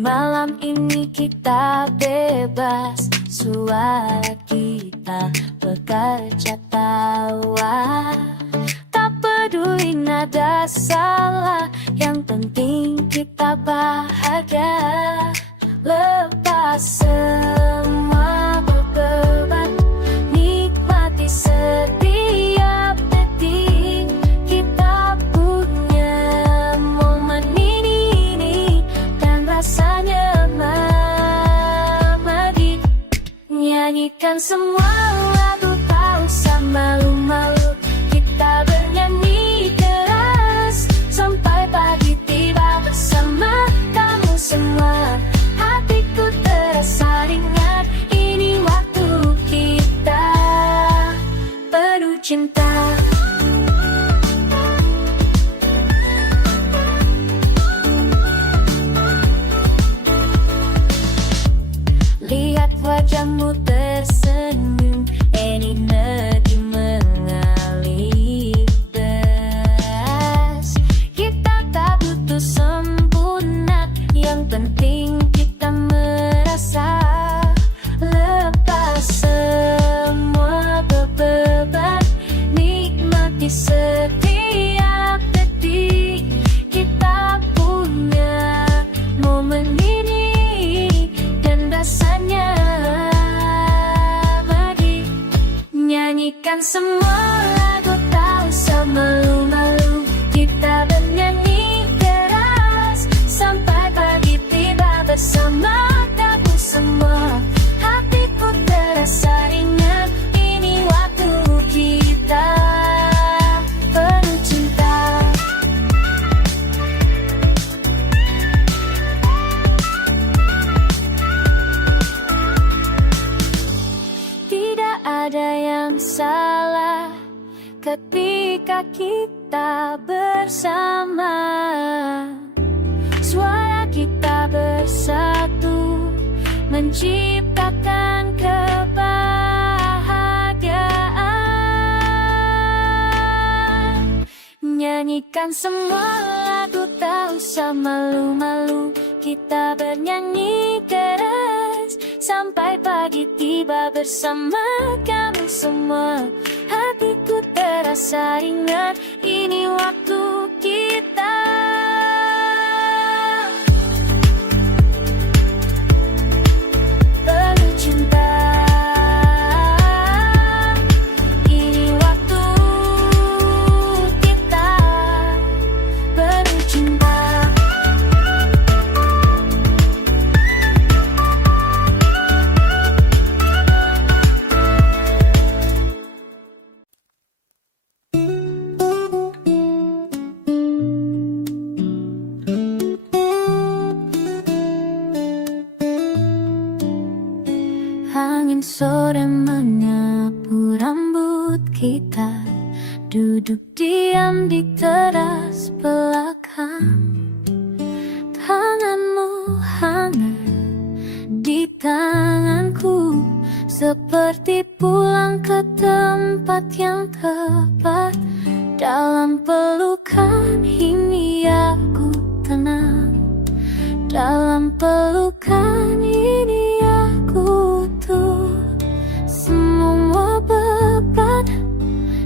Malam ini kita bebas, suara kita bekerja tawa. Tak peduli nada salah, yang penting kita bahagia. Lepas semua beban, nikmati setiap detik. Kita punya momen ini dan rasanya mati. Nyanyikan semua lagu, tak usah malu-malu. Kita bernyanyi keras sampai pagi tiba bersama kamu semua. Hatiku terasa ringan, ini waktu kita penuh cinta. Lihat wajahmu tersenyum, energi mengalir deras. Kita tak butuh sempurna, yang penting kita merasa. Lepas semua beban, nikmati setiap detik. Kita punya momen ini dan rasanya mati. Nyanyikan semua lagu, tak usah malu-malu. Kita bernyanyi keras sampai pagi tiba bersama kamu semua. Hatiku terasa ringan, ini waktu kita penuh cinta. Tidak ada yang salah ketika kita bersama. Suara kita bersatu menciptakan kebahagiaan. Nyanyikan semua lagu, tak usah malu-malu. Kita bernyanyi keras sampai pagi tiba bersama kamu semua. Hatiku terasa ringan, ini waktu kita penuh cinta. Ini waktu kita penuh cinta. Angin sore menyapu rambut kita, duduk diam di teras belakang. Tanganmu hangat di tanganku, seperti pulang ke tempat yang tepat. Dalam pelukan ini aku tenang, dalam pelukan ini aku tuh. Semua beban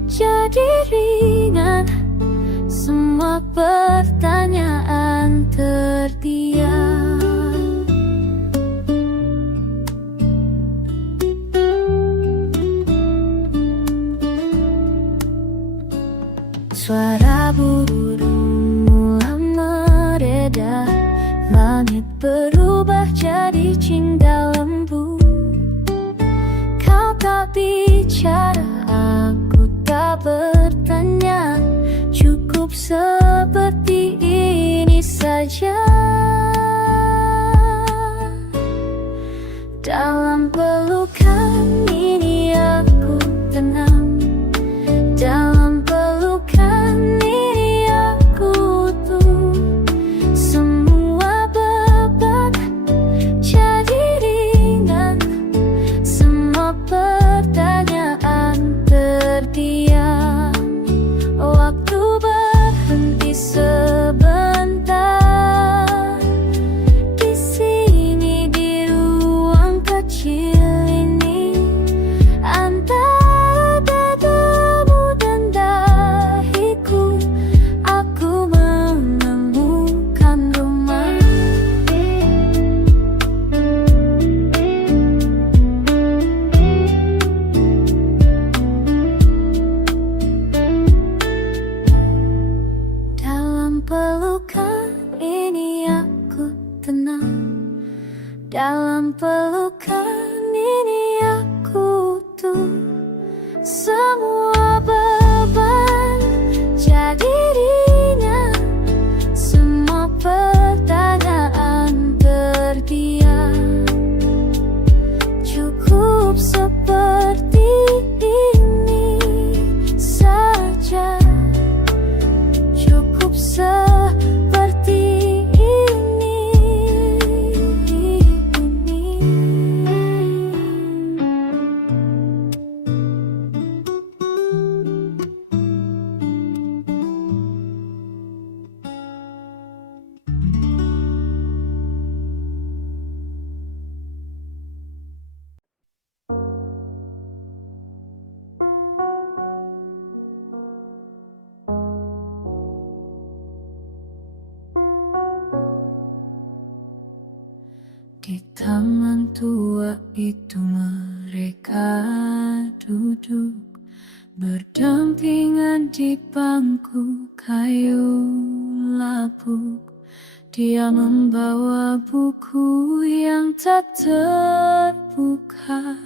jadi ringan, semua pertanyaan terdiam. Suara burung mulai mereda, langit berubah jadi cinta lembu. Kau tak bicara, aku tak bertanya, cukup seperti ini saja. Dalam pelukan ini aku tenang, dalam pelukan ini aku tuh. Semua beban jadi ringan, semua pertanyaan terdiam. Waktu berhenti sebentar di sini. mereka duduk berdampingan di bangku kayu lapuk. Dia membawa buku yang tak terbuka.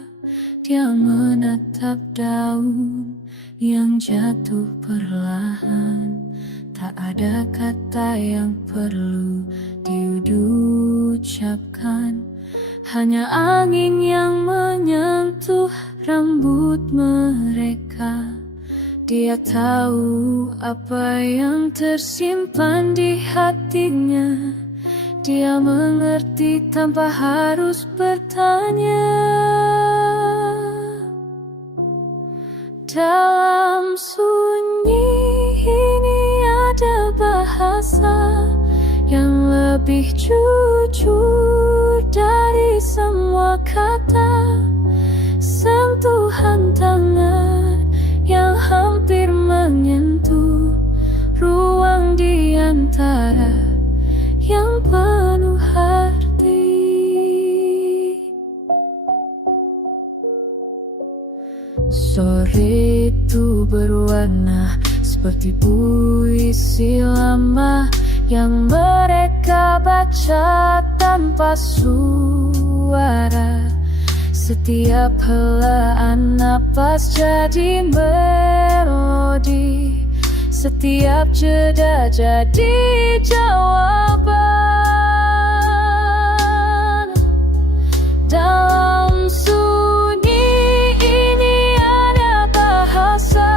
Dia menatap daun yang jatuh perlahan. Tak ada kata yang perlu diucapkan, hanya angin yang menyentuh rambut mereka. Dia tahu apa yang tersimpan di hatinya. Dia mengerti tanpa harus bertanya. Dalam sunyi ini ada bahasa yang lebih jujur dari semua kata. Sentuhan tangan yang hampir menyentuh ruang di antara yang penuh arti. Sore itu berwarna seperti puisi lama yang mereka baca tanpa suara. Setiap helaan napas jadi melodi, setiap jeda jadi jawaban. Dalam sunyi ini ada bahasa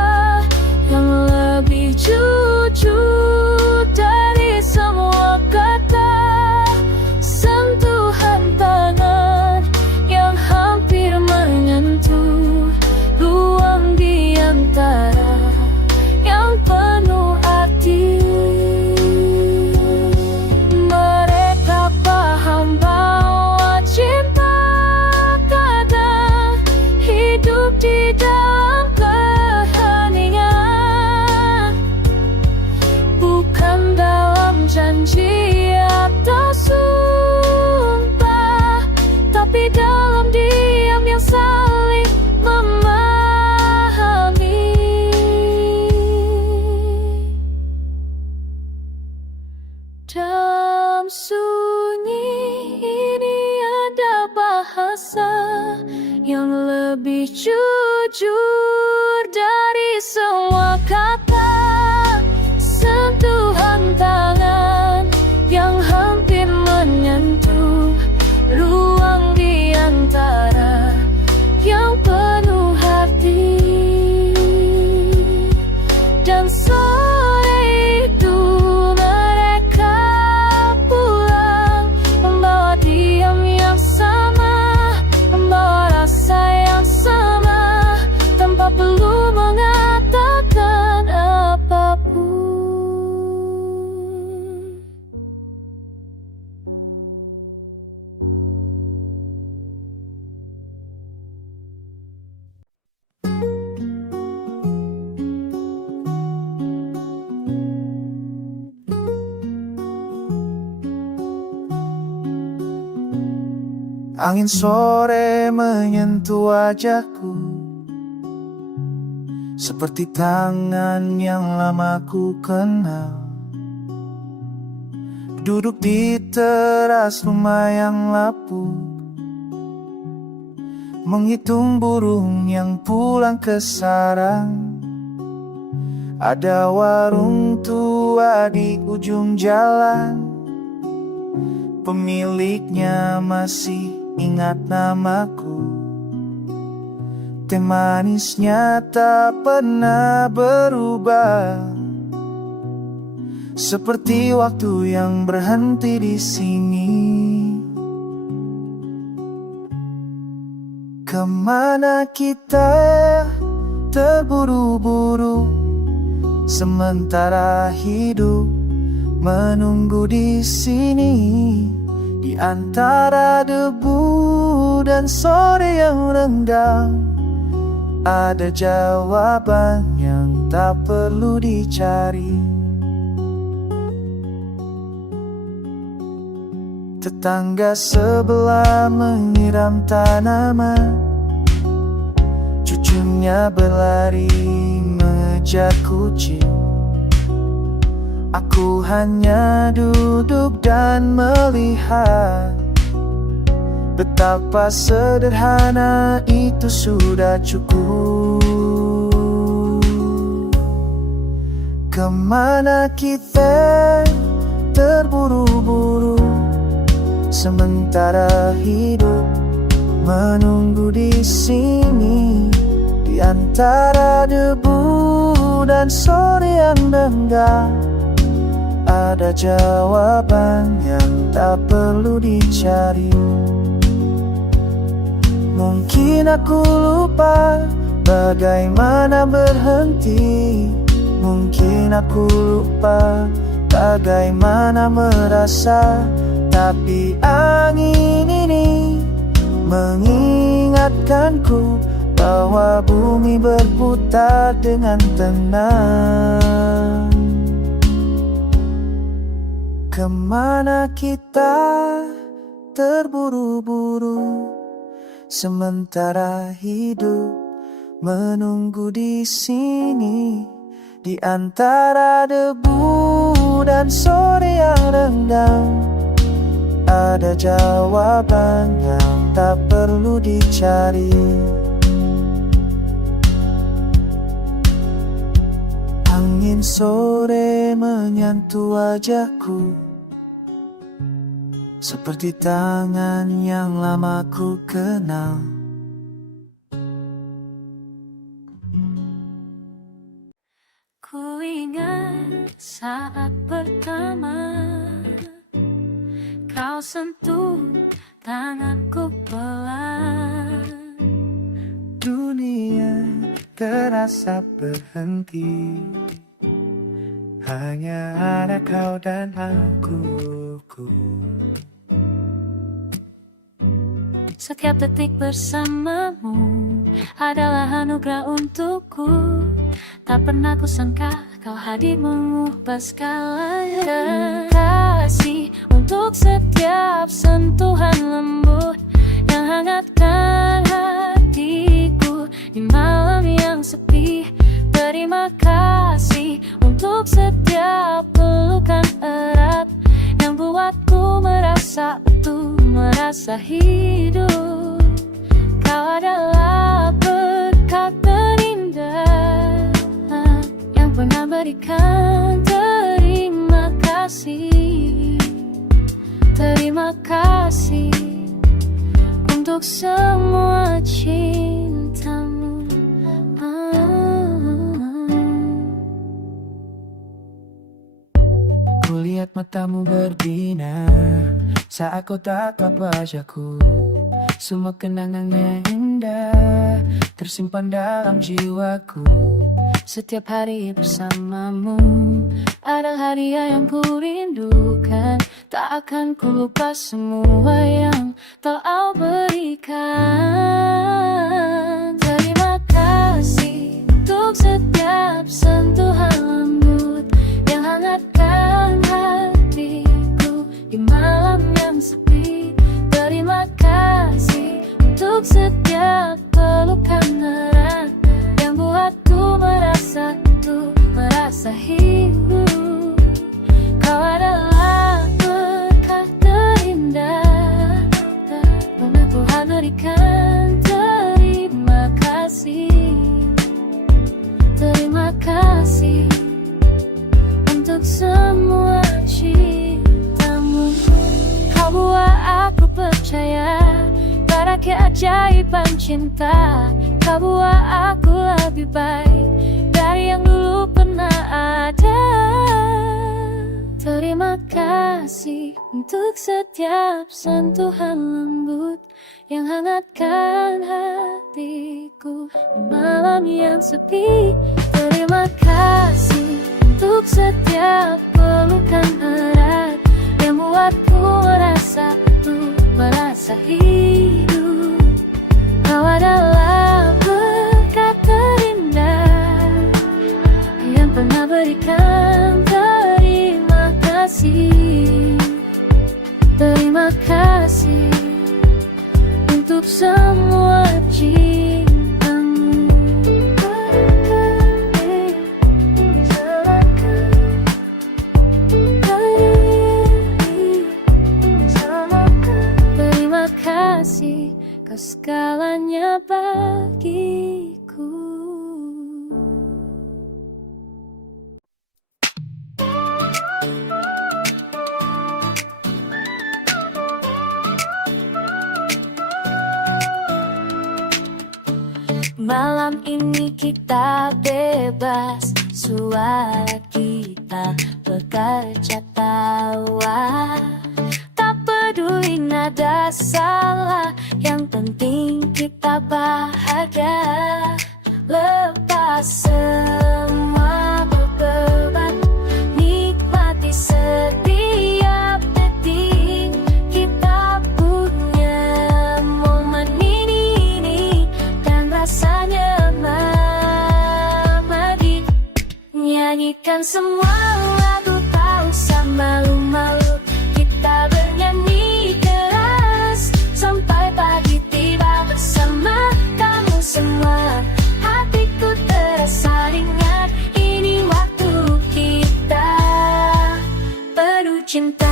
yang lebih jujur dari semua kata. Sentuhan tangan yang hampir menyentuh ruang di antara yang penuh arti. Mereka paham bahwa cinta kadang hidup di dalam keheningan, bukan dalam janji atau sumpah, tapi dalam diam yang saling memahami. Dalam sunyi ini ada bahasa yang lebih jujur dari semua kata. Sentuhan tangan yang hampir menyentuh ruang di antara yang penuh arti. Dan sore itu mereka pulang, membawa diam yang sama, membawa rasa yang sama, tanpa perlu mengatakan apapun. Angin sore menyentuh wajahku, seperti tangan yang lama ku kenal. Duduk di teras rumah yang lapuk, menghitung burung yang pulang ke sarang. Ada warung tua di ujung jalan, pemiliknya masih ingat namaku. Teh manisnya tak pernah berubah, seperti waktu yang berhenti di sini. Kemana kita terburu-buru, sementara hidup menunggu di sini. Di antara debu dan sore yang renggang, ada jawaban yang tak perlu dicari. Tetangga sebelah menyiram tanaman, ujungnya berlari mengejar kucing. Aku hanya duduk dan melihat betapa sederhana itu sudah cukup. Kemana kita terburu-buru, sementara hidup menunggu di sini, di antara debu dan sore yang renggang. Ada jawaban yang tak perlu dicari. Mungkin aku lupa bagaimana berhenti. Mungkin aku lupa bagaimana merasa. Tapi angin ini mengingatkanku bahwa bumi berputar dengan tenang. Kemana kita terburu-buru, sementara hidup menunggu di sini, di antara debu dan sore yang renggang. Ada jawaban yang tak perlu dicari. Angin sore menyentuh wajahku, seperti tangan yang lama ku kenal. Ku ingat saat pertama kau sentuh tanganku pelan. Dunia terasa berhenti, hanya ada kau dan aku. Setiap detik bersamamu adalah anugerah untukku. Tak pernah kusangka kau hadir mengubah segalanya. Kasih untuk setiap sentuhan lembut yang hangatkan hatiku di malam yang sepi. Terima kasih untuk setiap pelukan erat yang buatku merasa utuh, merasa hidup. Kau adalah berkat terindah yang pernah berikan. Terima kasih, terima kasih untuk semua cintamu. Kulihat matamu berbinar saat kau tatap wajahku. Semua kenangannya indah tersimpan dalam jiwaku. Setiap hari bersamamu adalah hadiah yang ku rindukan. Tak akan ku lupa semua yang telah berikan. Terima kasih untuk setiap sentuhan lembut yang hangatkan hatiku di malam yang sepi. Terima kasih untuk setiap pelukan erat yang buatku merasa utuh, merasa hidup. Kau adalah berkah terindah yang Tuhan berikan. Terima kasih, terima kasih untuk semua cintamu. Kau buat aku percaya pada keajaiban cinta. Kau buat aku lebih baik dari yang dulu pernah ada. Terima kasih untuk setiap sentuhan lembut yang hangatkan hatiku di malam yang sepi. Terima kasih untuk setiap pelukan erat yang buatku merasa utuh, merasa hidup. Kau adalah berkat terindah yang pernah berikan. Terima kasih, terima kasih untuk semua cintamu. Malam ini kita bebas, suara kita bekerja tawa. Tak peduli nada salah, yang penting kita bahagia. Lepas semua beban, nikmati setiap detik. Kita punya momen ini dan rasanya mati. Nyanyikan semua lagu, tak usah malu-malu. Kita bernyanyi keras sampai pagi tiba bersama kamu semua. Hatiku terasa ringan, ini waktu kita penuh cinta.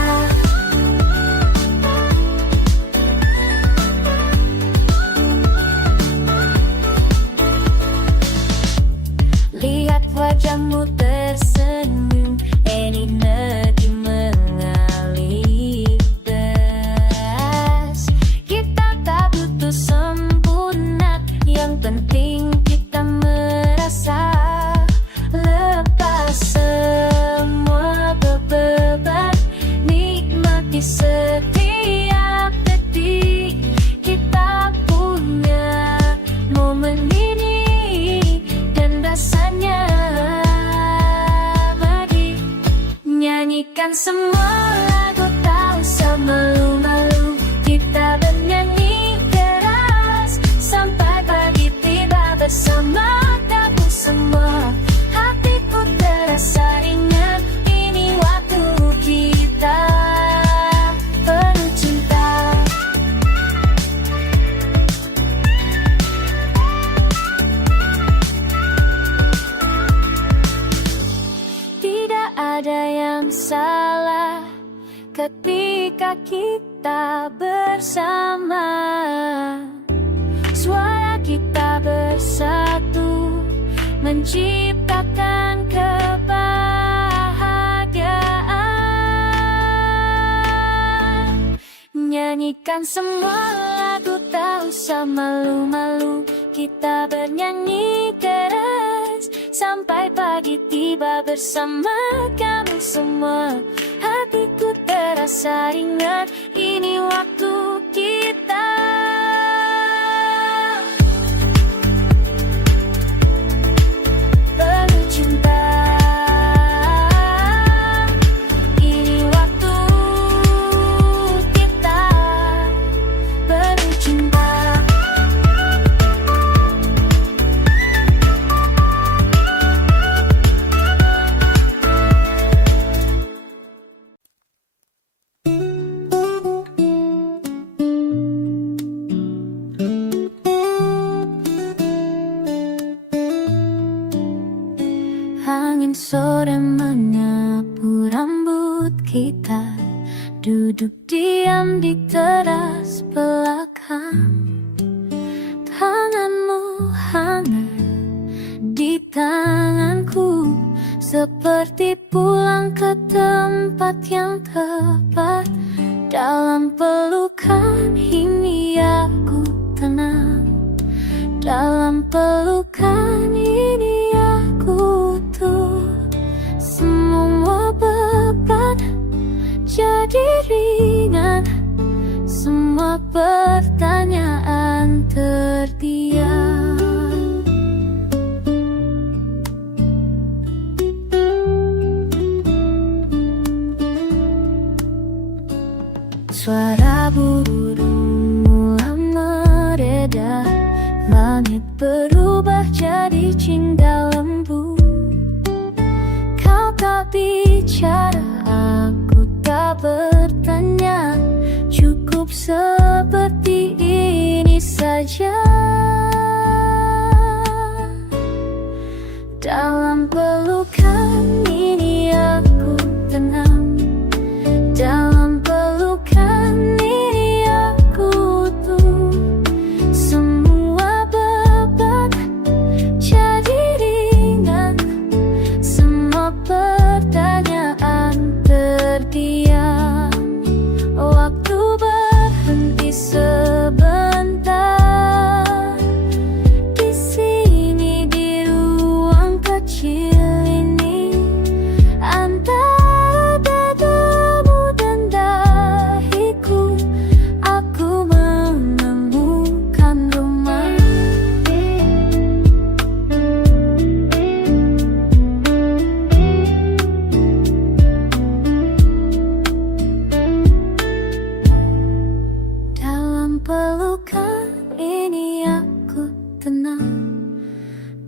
Lihat wajahmu tersenyum, energi mengalir deras. Kita tak butuh sempurna, yang penting kita merasa. Lepas semua beban, nikmati setiap detik. Kita punya momen ini dan rasanya mati. Nyanyikan semua lagu, tak usah malu-malu. Kita bernyanyi keras sampai pagi tiba bersama kamu semua. Hatiku terasa ringan, ini waktu kita penuh cinta. Tidak ada yang salah ketika kita bersama. Suara kita bersatu menciptakan kebahagiaan. Nyanyikan semua lagu, tak usah malu-malu. Kita bernyanyi keras sampai pagi tiba bersama kamu semua. Hatiku terasa ringan, ini waktu kita penuh cinta. Ini waktu kita penuh cinta. Angin sore menyapu rambut kita, duduk diam di teras belakang. Tanganmu hangat di tanganku, seperti pulang ke tempat yang tepat. Dalam pelukan ini aku tenang, dalam pelukan ini aku tuh. Semua beban jadi ringan, semua pertanyaan terdiam. Suara burung mulai mereda, langit berubah jadi cinta lembu. Kau tak bicara, aku tak bertanya, cukup seperti ini saja. Dalam pelukan ini aku tenang, dalam pelukan ini aku tuh. Semua beban jadi ringan, semua pertanyaan terdiam. Waktu berhenti sebentar,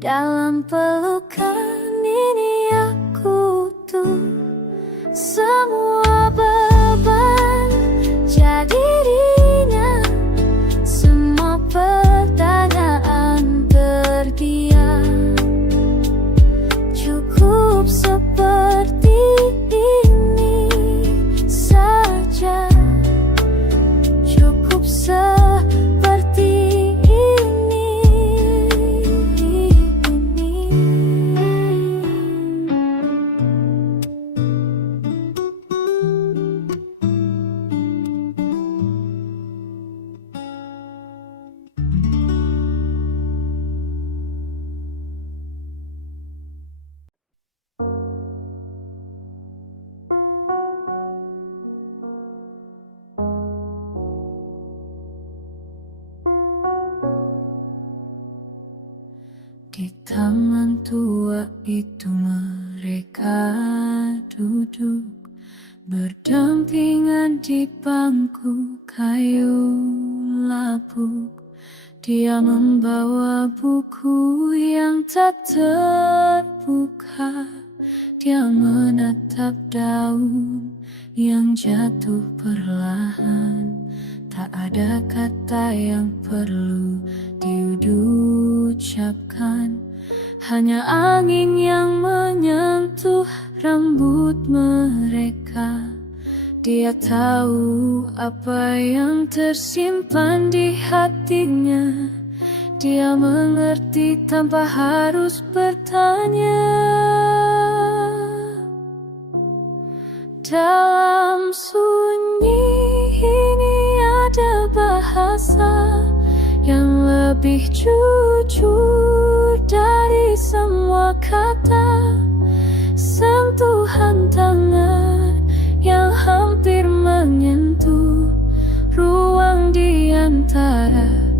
Dalam pelukan ini aku tuh semua beban jadi ringan, semua pertanyaan terdiam. Cukup seperti ini saja, cukup seperti ini. Di taman tua itu mereka duduk berdampingan di bangku kayu lapuk. Dia membawa buku yang tak terbuka. Dia menatap daun yang jatuh perlahan. Tak ada kata yang perlu diucapkan, hanya angin yang menyentuh rambut mereka. Dia tahu apa yang tersimpan di hatinya. Dia mengerti tanpa harus bertanya. Dalam sunyi ini ada bahasa yang lebih jujur dari semua kata. Sentuhan tangan yang hampir menyentuh ruang di antara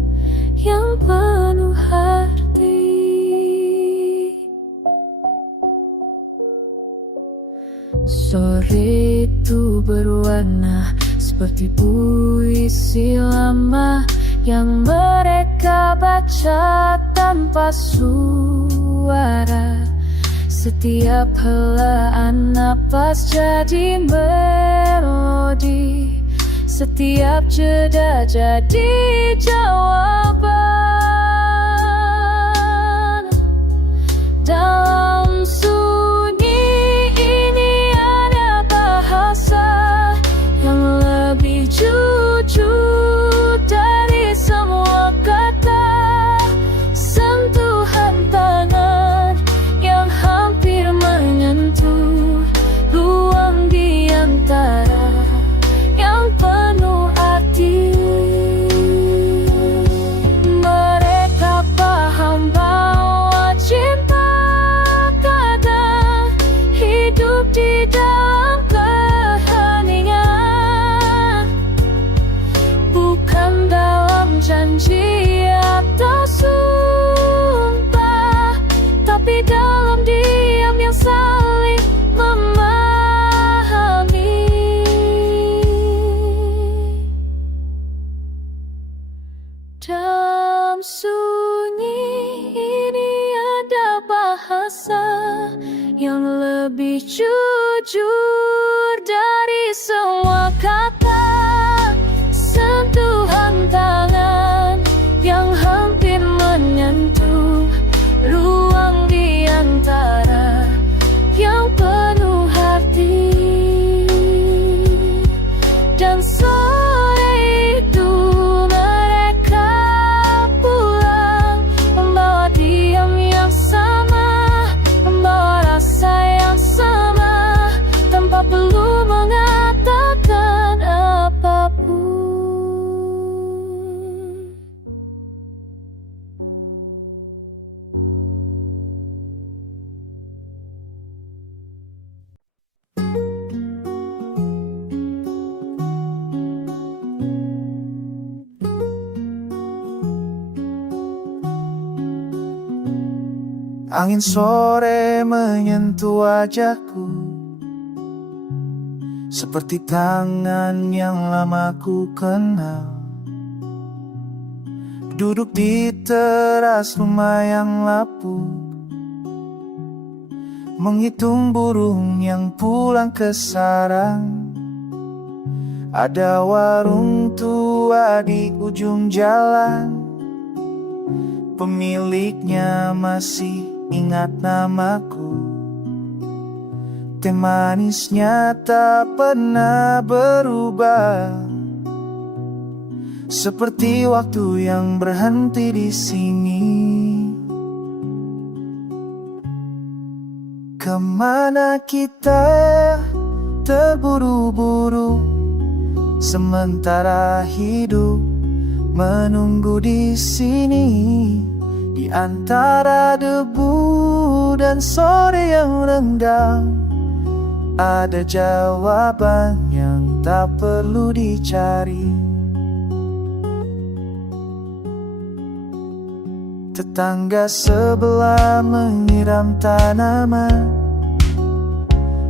yang penuh arti. Sore itu berwarna seperti puisi lama yang mereka baca tanpa suara. Setiap helaan napas jadi melodi, setiap jeda jadi jawaban. Dalam sunyi ini ada bahasa yang lebih jujur dari semua kata. Sentuhan tangan yang hampir menyentuh ruang di antara yang penuh arti. Mereka paham bahwa cinta kadang hidup di dalam keheningan, bukan dalam janji atau sumpah, tapi dalam diam yang saling memahami. Dalam sunyi ini ada bahasa yang lebih jujur dari semua kata. Sentuhan tangan yang hampir menyentuh ruang di antara yang penuh hati. Dan sore itu mereka pulang, membawa diam yang sama, membawa rasa yang sama, tanpa perlu mengatakan apapun. Angin sore menyentuh wajahku seperti tangan yang lama ku kenal. Duduk di teras rumah yang lapuk, menghitung burung yang pulang ke sarang. Ada warung tua di ujung jalan, pemiliknya masih ingat namaku. Teh manisnya tak pernah berubah, seperti waktu yang berhenti di sini. Kemana kita terburu-buru, sementara hidup menunggu di sini. Di antara debu dan sore yang renggang, ada jawaban yang tak perlu dicari. Tetangga sebelah menyiram tanaman,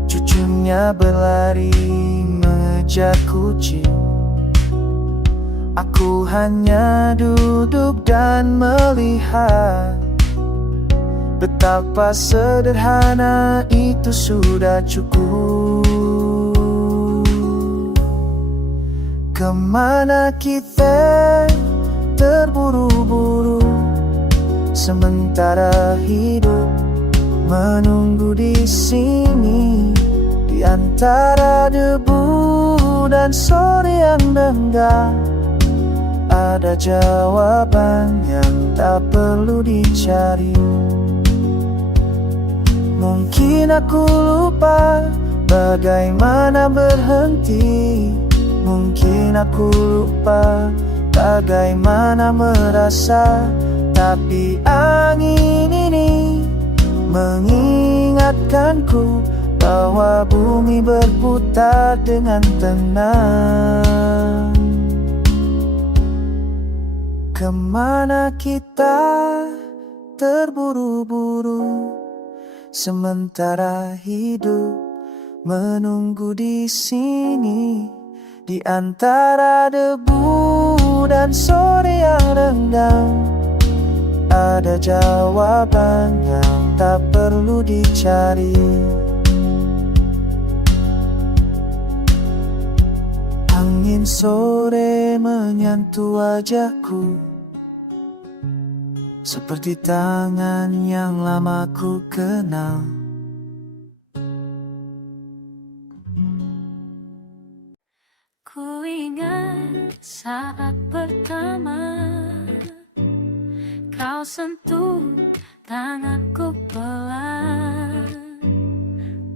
cucunya berlari mengejar kucing. Aku hanya duduk dan melihat betapa sederhana itu sudah cukup. Kemana kita terburu-buru, sementara hidup menunggu di sini. Di antara debu dan sore yang renggang, ada jawaban yang tak perlu dicari. Mungkin aku lupa bagaimana berhenti, mungkin aku lupa bagaimana merasa. Tapi angin ini mengingatkanku bahwa bumi berputar dengan tenang. Kemana kita terburu-buru, sementara hidup menunggu di sini. Di antara debu dan sore yang renggang, ada jawaban yang tak perlu dicari. Angin sore menyentuh wajahku, seperti tangan yang lama ku kenal. Ku ingat saat pertama kau sentuh tanganku pelan.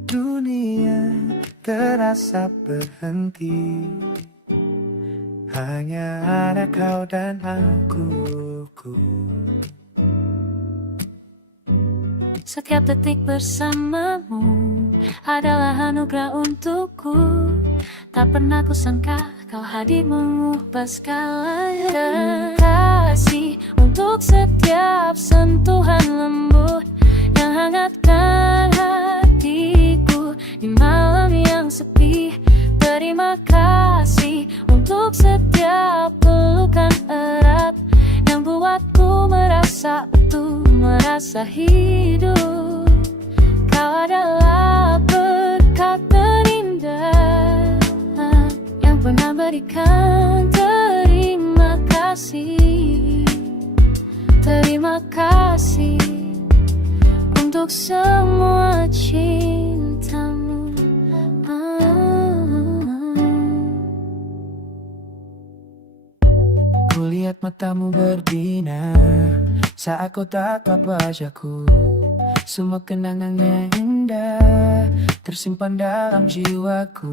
Dunia terasa berhenti, hanya ada kau dan aku. Setiap detik bersamamu adalah anugerah untukku. Tak pernah kusangka kau hadir mengubah segalanya. Kasih untuk setiap sentuhan lembut yang hangatkan hatiku di malam yang sepi. Terima kasih untuk setiap pelukan erat yang buatku merasa utuh, merasa hidup. Kau adalah berkat terindah yang pernah berikan. Terima kasih, terima kasih untuk semua cintamu. Kulihat matamu berbinar saat kau tatap wajahku. Semua kenangannya indah tersimpan dalam jiwaku.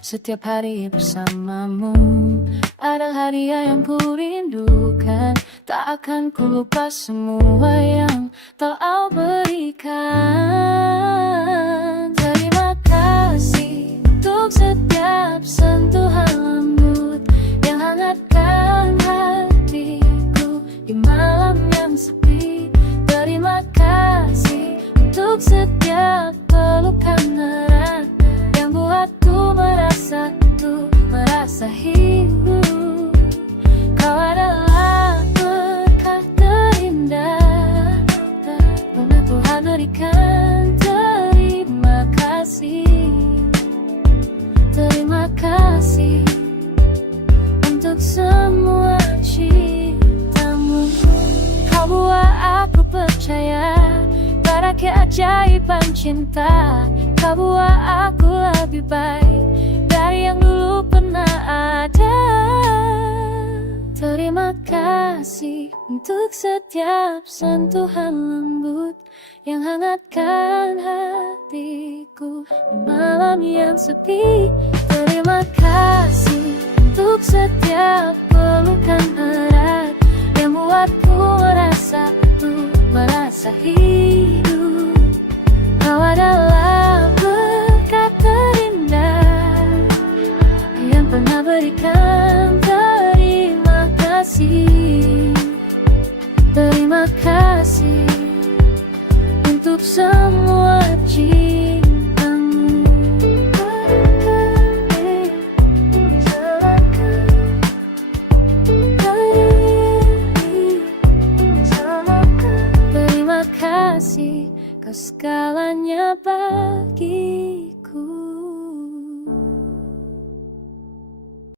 Setiap hari bersamamu adalah hadiah yang ku rindukan. Tak akan ku lupa semua yang telah berikan. Terima kasih untuk setiap sentuhan lembut yang hangatkan hatiku di malam yang sepi. Terima kasih untuk setiap pelukan erat yang buatku merasa utuh, merasa hidup. Kau adalah keajaiban cinta. Kau buat aku lebih baik dari yang dulu pernah ada. Terima kasih untuk setiap sentuhan lembut yang hangatkan hatiku di malam yang sepi. Terima kasih untuk setiap pelukan erat yang buatku merasa hidup. Kau adalah berkat terindah yang pernah berikan. Terima kasih, terima kasih untuk semua cintamu. Terima kasih, kau segalanya bagi